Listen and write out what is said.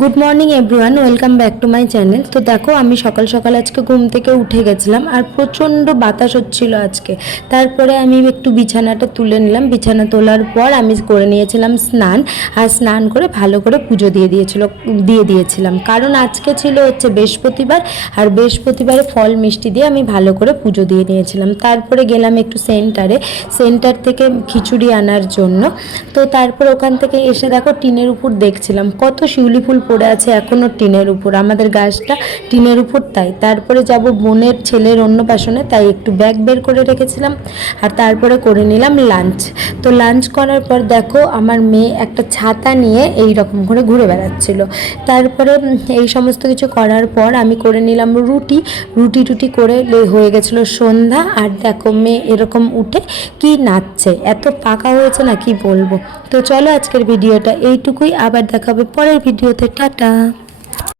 Good morning everyone, welcome back to my channel. তো দেখো, আমি সকাল সকাল আজকে ঘুম থেকে উঠে গেছিলাম আর প্রচণ্ড বাতাস হচ্ছিল আজকে। তারপরে আমি একটু বিছানাটা তুলে নিলাম। বিছানা তোলার পর আমি করে নিয়েছিলাম স্নান। আর স্নান করে ভালো করে পুজো দিয়ে দিয়েছিলাম, কারণ আজকে ছিল হচ্ছে বৃহস্পতিবার। আর বৃহস্পতিবারে ফল মিষ্টি দিয়ে আমি ভালো করে পুজো দিয়ে নিয়েছিলাম। তারপরে গেলাম একটু সেন্টার থেকে খিচুড়ি আনার জন্য। তো তারপর ওখান থেকে এসে দেখো টিনের উপর দেখছিলাম কত শিউলি ফুল পড়ে আছে এখনও টিনের উপর। আমাদের গাছটা টিনের উপর, তারপরে যাব বোনের ছেলের অন্নপ্রাশনে, তাই একটু ব্যাগ বের করে রেখেছিলাম। আর তারপরে করে নিলাম লাঞ্চ। তো লাঞ্চ করার পর দেখো আমার মেয়ে একটা ছাতা নিয়ে এই রকম করে ঘুরে বেড়াচ্ছিল। তারপরে এই সমস্ত কিছু করার পর আমি করে নিলাম রুটি করে হয়ে গেছিলো সন্ধ্যা। আর দেখো মেয়ে এরকম উঠে কি নাচছে, এত পাকা হয়েছে না কি বলবো। তো চলো আজকের ভিডিওটা এইটুকুই, আবার দেখাবে পরের ভিডিওতে। টাটা।